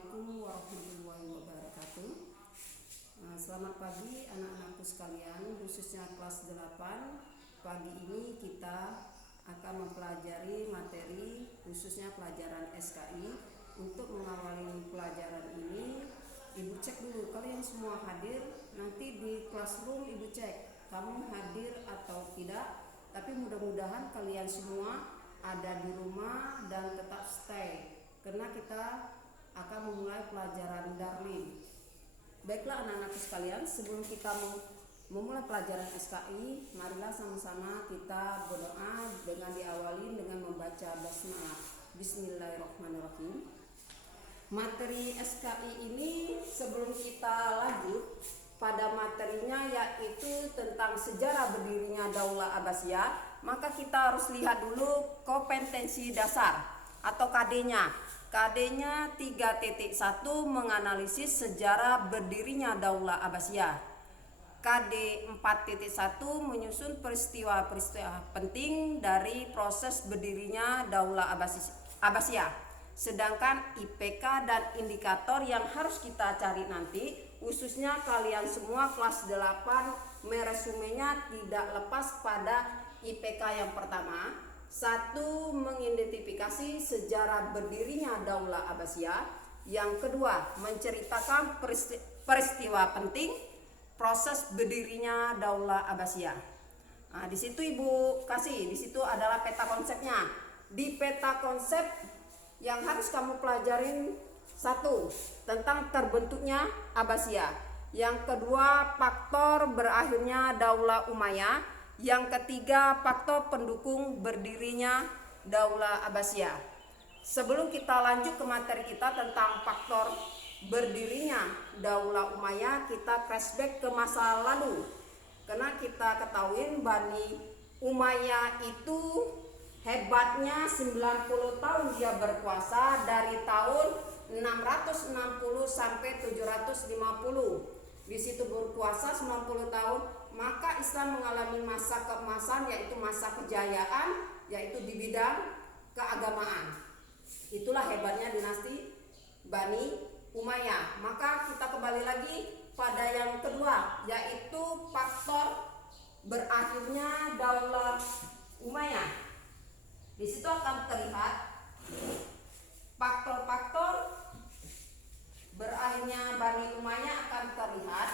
Assalamualaikum warahmatullahi wabarakatuh. Selamat pagi anak-anakku sekalian, khususnya kelas 8. Pagi ini kita akan mempelajari materi khususnya pelajaran SKI. Untuk mengawali pelajaran ini, Ibu cek dulu kalian semua hadir. Nanti di classroom Ibu cek kamu hadir atau tidak. Tapi mudah-mudahan kalian semua ada di rumah dan tetap stay, karena kita akan memulai pelajaran Darling. Baiklah anak-anakku sekalian, sebelum kita memulai pelajaran SKI, marilah sama-sama kita berdoa dengan diawali dengan membaca basmalah. Bismillahirrahmanirrahim. Materi SKI ini sebelum kita lanjut pada materinya, yaitu tentang sejarah berdirinya Daulah Abbasiyah, maka kita harus lihat dulu kompetensi dasar atau KD-nya. KD-nya 3.1 menganalisis sejarah berdirinya Daulah Abbasiyah. KD 4.1 menyusun peristiwa-peristiwa penting dari proses berdirinya Daulah Abbasiyah. Sedangkan IPK dan indikator yang harus kita cari nanti, khususnya kalian semua kelas 8, meresumenya tidak lepas pada IPK yang pertama. 1. Mengidentifikasi sejarah berdirinya Daulah Abbasiyah. Yang kedua, menceritakan peristiwa penting proses berdirinya Daulah Abbasiyah. Nah, di situ Ibu kasih, di situ adalah peta konsepnya. Di peta konsep yang harus kamu pelajarin, 1. Tentang terbentuknya Abbasiyah. Yang kedua, faktor berakhirnya Daulah Umayyah. Yang ketiga, faktor pendukung berdirinya Daulah Abbasiyah. Sebelum kita lanjut ke materi kita tentang faktor berdirinya Daulah Umayyah, kita flashback ke masa lalu. Karena kita ketahui Bani Umayyah itu hebatnya 90 tahun dia berkuasa, dari tahun 660 sampai 750. Di situ berkuasa 90 tahun, maka Islam mengalami masa keemasan, yaitu masa kejayaan, yaitu di bidang keagamaan. Itulah hebatnya dinasti Bani Umayyah. Maka kita kembali lagi pada yang kedua, yaitu faktor berakhirnya Daulah Umayyah. Di situ akan terlihat faktor-faktor berakhirnya Bani Umayyah akan terlihat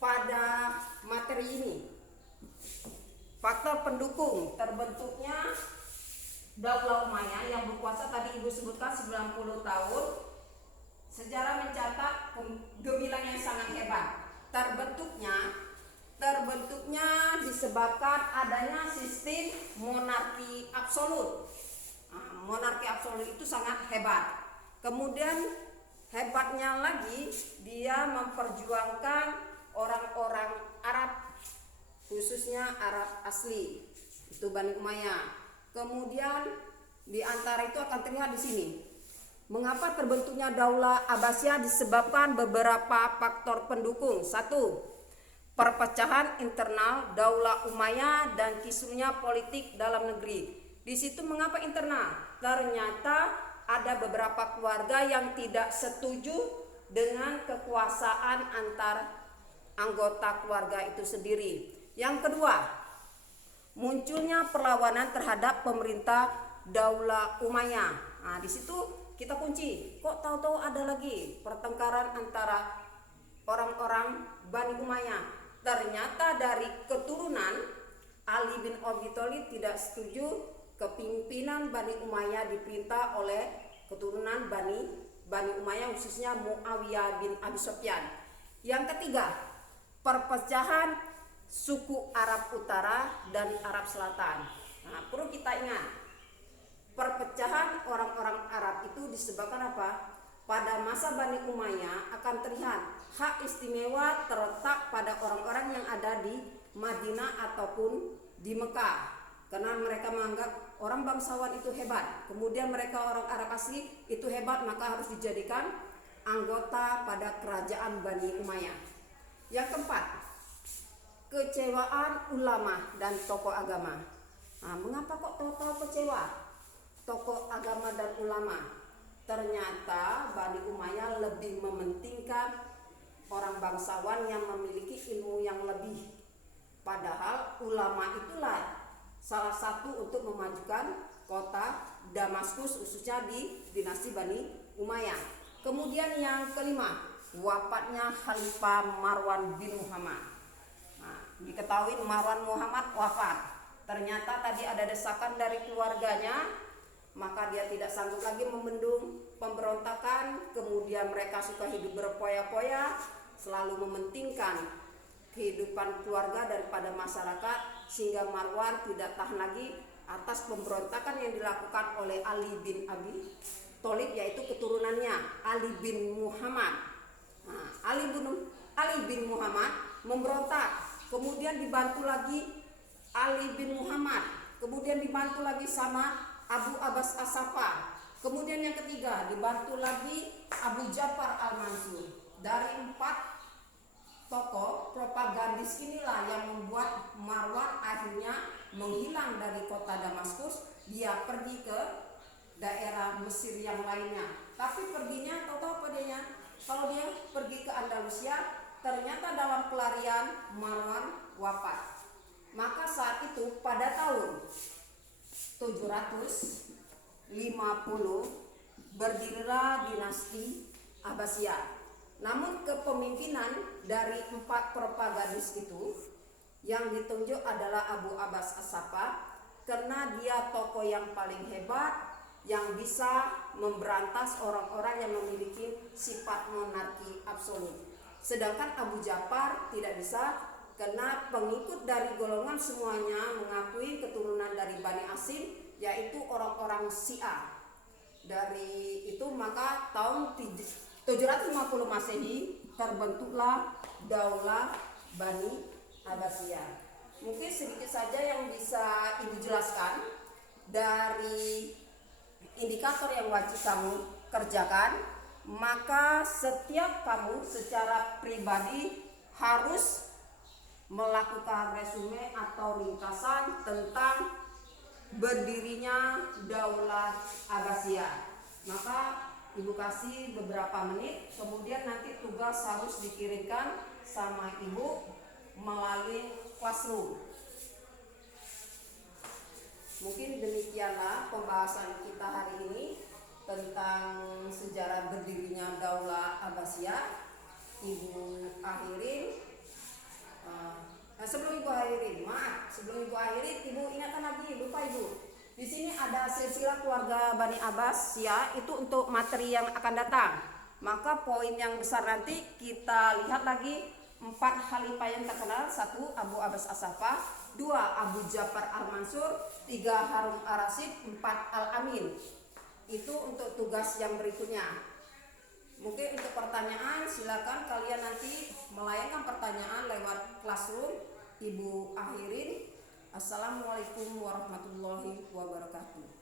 pada materi ini. Faktor pendukung terbentuknya Daulah Umayyah yang berkuasa tadi Ibu sebutkan 90 tahun. Sejarah mencatat gemilang yang sangat hebat. Terbentuknya disebabkan adanya sistem monarki absolut. Monarki absolut itu sangat hebat. Kemudian hebatnya lagi, dia memperjuangkan orang-orang Arab, khususnya Arab asli, itu Bani Umayyah. Kemudian di antara itu akan terlihat di sini. Mengapa terbentuknya Daulah Abbasiyah? Disebabkan beberapa faktor pendukung. 1. Perpecahan internal Daulah Umayyah dan kisruhnya politik dalam negeri. Di situ mengapa internal? Ternyata ada beberapa keluarga yang tidak setuju dengan kekuasaan antar anggota keluarga itu sendiri. Yang kedua, munculnya perlawanan terhadap pemerintah Daulah Umayyah. Nah, di situ kita kunci. Kok tahu-tahu ada lagi pertengkaran antara orang-orang Bani Umayyah? Ternyata dari keturunan Ali bin Abi Thalib tidak setuju kepimpinan Bani Umayyah diperintah oleh keturunan Bani Umayyah, khususnya Muawiyah bin Abi Sufyan. Yang ketiga, perpecahan suku Arab Utara dan Arab Selatan. Nah, perlu kita ingat, perpecahan orang-orang Arab itu disebabkan apa? Pada masa Bani Umayyah akan terlihat hak istimewa terletak pada orang-orang yang ada di Madinah ataupun di Mekah. Karena mereka menganggap orang bangsawan itu hebat. Kemudian mereka orang Arab asli itu hebat, maka harus dijadikan anggota pada kerajaan Bani Umayyah. Yang keempat, kecewaan ulama dan tokoh agama. Nah, mengapa kok total kecewa tokoh agama dan ulama? Ternyata Bani Umayyah lebih mementingkan orang bangsawan yang memiliki ilmu yang lebih. Padahal ulama itulah salah satu untuk memajukan kota Damaskus, khususnya di dinasti Bani Umayyah. Kemudian yang kelima, wafatnya Khalifah Marwan bin Muhammad. Nah, diketahui Marwan Muhammad wafat. Ternyata tadi ada desakan dari keluarganya, maka dia tidak sanggup lagi membendung pemberontakan. Kemudian mereka suka hidup berpoya-poya, selalu mementingkan kehidupan keluarga daripada masyarakat, sehingga Marwan tidak tahan lagi atas pemberontakan yang dilakukan oleh Ali bin Abi Thalib, yaitu keturunannya Ali bin Muhammad. Nah, Ali bin Muhammad memberontak, kemudian dibantu lagi Ali bin Muhammad, kemudian dibantu lagi sama Abu Abbas As-Saffah, kemudian yang ketiga dibantu lagi Abu Ja'far Al-Mansur. Dari 4 tokoh propagandis inilah yang membuat Marwan akhirnya menghilang dari kota Damaskus. Dia pergi ke daerah Mesir yang lainnya. Tapi perginya tahu apa dia? Kalau dia pergi ke Andalusia, ternyata dalam pelarian Marwan wafat. Maka saat itu pada tahun 750 berdirilah dinasti Abbasiyah. Namun kepemimpinan dari 4 propagandis itu yang ditunjuk adalah Abu Abbas As-Saffah, karena dia tokoh yang paling hebat yang bisa memberantas orang-orang yang memiliki sifat monarki absolut. Sedangkan Abu Ja'far tidak bisa, karena pengikut dari golongan semuanya mengakui keturunan dari Bani Hashim, yaitu orang-orang Syiah. Dari itu maka tahun 750 Masehi terbentuklah Daulah Bani Abbasiyah. Mungkin sedikit saja yang bisa Ibu jelaskan dari indikator yang wajib kamu kerjakan. Maka setiap kamu secara pribadi harus melakukan resume atau ringkasan tentang berdirinya Daulah Abbasiyah. Maka Ibu kasih beberapa menit, kemudian nanti tugas harus dikirimkan sama Ibu melalui Classroom. Mungkin demikianlah pembahasan kita hari ini tentang sejarah berdirinya Daulah Abbasiyah. Ibu akhirin. Sebelum Ibu akhirin, Ibu ingatkan lagi, lupa Ibu. Di sini ada silsilah keluarga Bani Abbasiyah, itu untuk materi yang akan datang. Maka poin yang besar nanti kita lihat lagi 4 khalifah yang terkenal. 1 Abu Abbas As-Saffah, 2 Abu Ja'far Al-Mansur, 3 Harun Ar-Rasyid, 4 Al-Amin. Itu untuk tugas yang berikutnya. Mungkin untuk pertanyaan silakan kalian nanti melayangkan pertanyaan lewat Classroom. Ibu akhirin. Assalamualaikum warahmatullahi wabarakatuh.